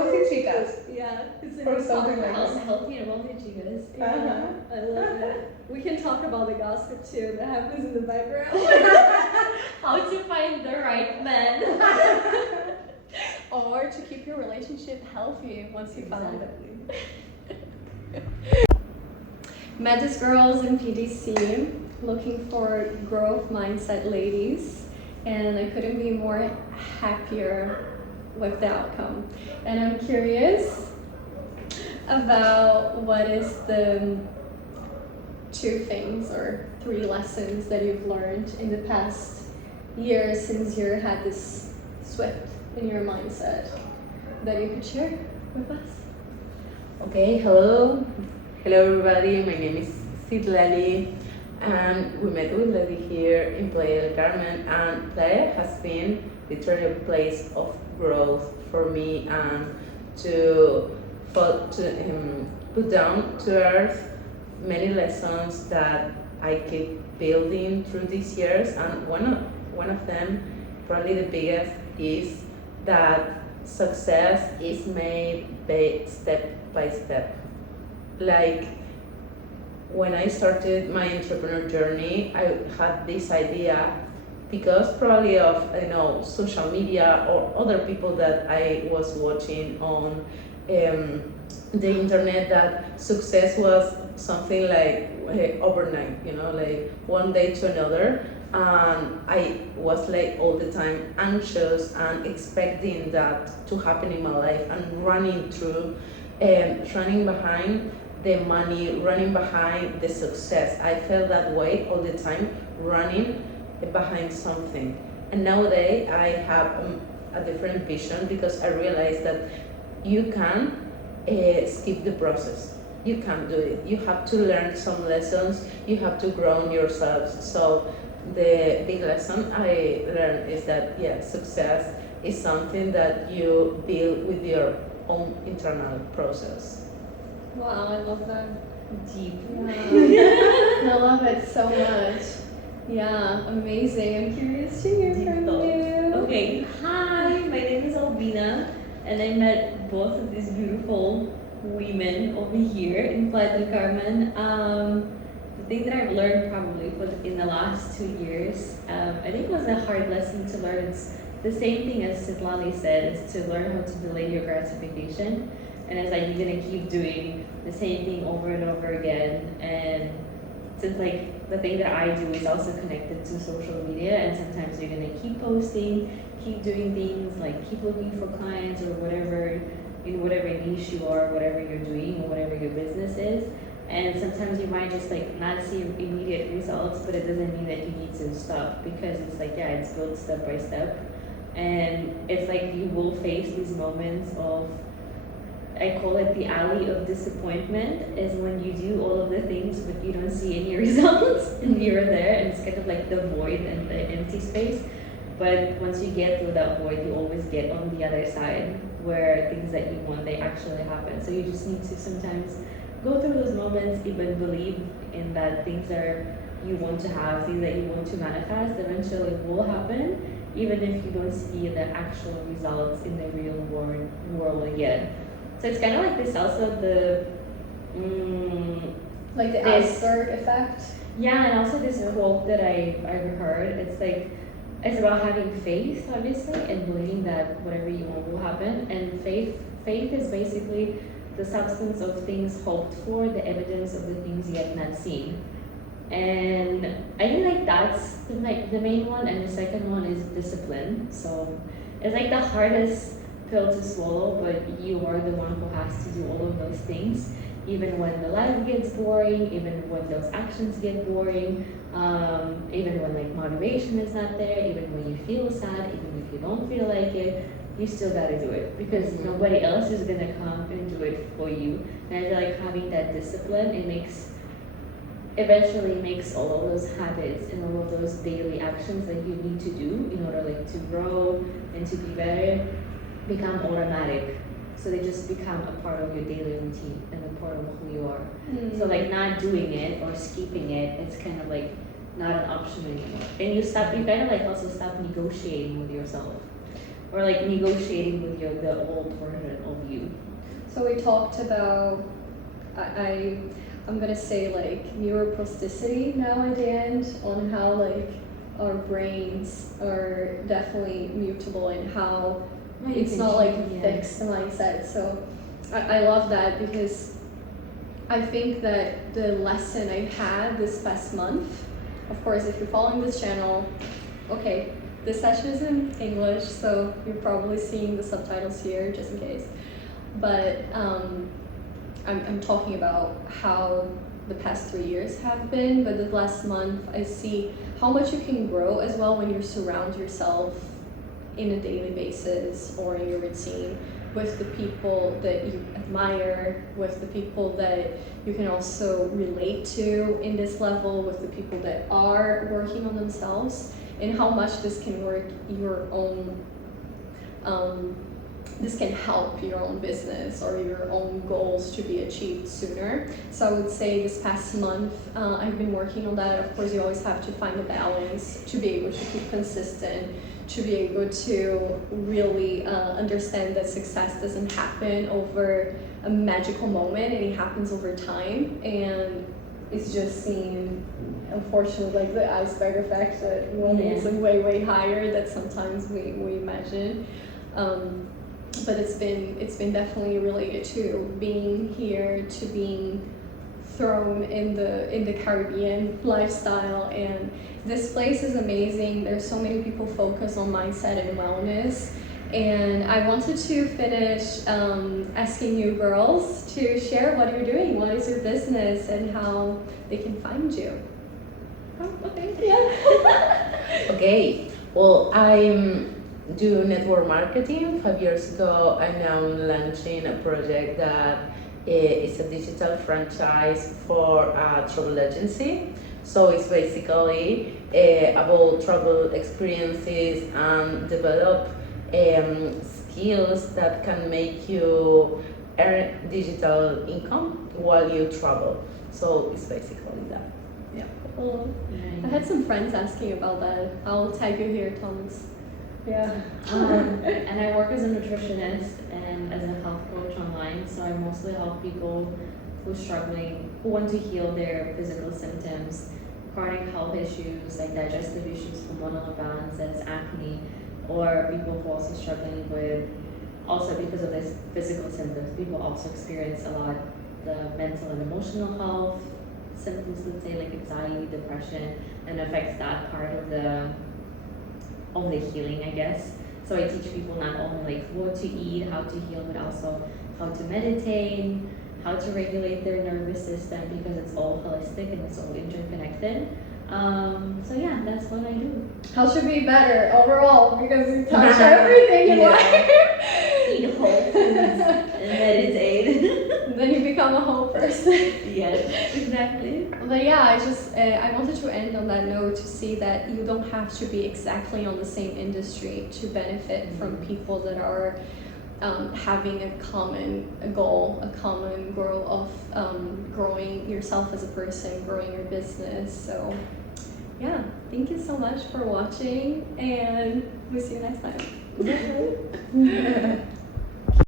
wealthy chicas. Yeah, it's Or something like house that. healthy and wealthy chicas. Yeah, I love it. We can talk about the gossip too that happens in the background. How to find the right man. Or to keep your relationship healthy once you found it. Met these girls in PDC looking for growth mindset ladies, and I couldn't be more happier with the outcome. And I'm curious about what is the 2 things or 3 lessons that you've learned in the past year since you had this shift in your mindset that you could share with us. Okay, hello everybody. My name is Citlali, and we met with Lady here in Playa del Carmen, and Playa has been literally a place of growth for me and to put down to earth many lessons that I keep building through these years, and one of them, probably the biggest, is that success is made step by step. Like when I started my entrepreneur journey, I had this idea because probably of social media or other people that I was watching on the internet, that success was something like overnight, like one day to another, and I was like all the time anxious and expecting that to happen in my life and running behind the money, running behind the success. I felt that way all the time, running behind something. And nowadays I have a different vision, because I realized that you can skip the process. You can't do it. You have to learn some lessons. You have to grow in yourselves. So the big lesson I learned is that success is something that you build with your own internal process. Wow, I love that. Deep. I love it so much. Yeah, amazing. I'm curious to hear from you. Okay, hi, my name is Albina, and I met both of these beautiful women over here in Playa del Carmen. The thing that I've learned probably in the last 2 years, I think was a hard lesson to learn. It's the same thing as Sitlali said, is to learn how to delay your gratification. And it's like you're gonna keep doing the same thing over and over again. And since like the thing that I do is also connected to social media, and sometimes you're gonna keep posting, keep doing things, like keep looking for clients or whatever, in whatever niche you are, whatever you're doing, or whatever your business is. And sometimes you might just like not see immediate results, but it doesn't mean that you need to stop, because it's like, it's built step by step. And it's like you will face these moments of, I call it the alley of disappointment, is when you do all of the things but you don't see any results and you're there, and it's kind of like the void and the empty space. But once you get through that void, you always get on the other side where things that you want, they actually happen. So you just need to sometimes go through those moments, even believe in that things that you want to have, things that you want to manifest eventually will happen, even if you don't see the actual results in the real world yet. So it's kind of like this also like the iceberg effect. Yeah, and also this quote that I've heard. It's like, it's about having faith, obviously, and believing that whatever you want will happen. And faith is basically the substance of things hoped for, the evidence of the things yet not seen. And I think like that's the main one, and the second one is discipline. So it's like the hardest pill to swallow, but you are the one who has to do all of those things, even when the life gets boring, even when those actions get boring, even when like motivation is not there, even when you feel sad, even if you don't feel like it, you still gotta do it, because nobody else is gonna come and do it for you. And I feel like having that discipline, eventually makes all of those habits and all of those daily actions that you need to do in order like to grow and to be better become automatic. So they just become a part of your daily routine and a part of who you are. So like not doing it or skipping it, it's kind of like not an option anymore. And you kind of like also stop negotiating with yourself. or like negotiating with you, the old version of you. So we talked about, I'm gonna say like neuroplasticity now at the end, on how like our brains are definitely mutable and how it's not like a fixed mindset. So I love that, because I think that the lesson I had this past month, of course, if you're following this channel, okay, this session is in English, so you're probably seeing the subtitles here just in case. But I'm talking about how the past 3 years have been, but the last month I see how much you can grow as well when you surround yourself in a daily basis or in your routine with the people that you admire, with the people that you can also relate to in this level, with the people that are working on themselves, and how much this can work your own, this can help your own business or your own goals to be achieved sooner. So I would say this past month, I've been working on that. Of course, you always have to find a balance to be able to keep consistent, to be able to really understand that success doesn't happen over a magical moment, and it happens over time. And it's just seen, unfortunately, like the iceberg effect, that one is way, way higher than sometimes we imagine. But it's been definitely related to being here, to being thrown in the Caribbean lifestyle, and this place is amazing. There's so many people focused on mindset and wellness, and I wanted to finish asking you girls to share what you're doing, what is your business, and how they can find you. Oh, okay. Yeah. Okay, well, I do network marketing. 5 years ago, I'm now launching a project that is a digital franchise for a travel agency. So it's basically about travel experiences and develop skills that can make you earn digital income while you travel. So it's basically that. Yeah. Cool. I had some friends asking about that. I'll tag you here, Thomas. Yeah. And I work as a nutritionist and as a health coach online, so I mostly help people who are struggling, who want to heal their physical symptoms, chronic health issues like digestive issues, hormonal imbalances, acne, or people who are also struggling with, also because of this physical symptoms, people also experience a lot the mental and emotional health symptoms, let's say like anxiety, depression, and affects that part of the healing, I guess. So I teach people not only like what to eat, how to heal, but also how to meditate, how to regulate their nervous system, because it's all holistic and it's all interconnected. So yeah, that's what I do. How should be better overall, because you touch everything in life. Eat whole foods and meditate. Then you become a whole person. Yes, exactly. But yeah, I wanted to end on that note, to see that you don't have to be exactly on the same industry to benefit from people that are having a common goal, a common goal of growing yourself as a person, growing your business. So yeah, thank you so much for watching, and we'll see you next time.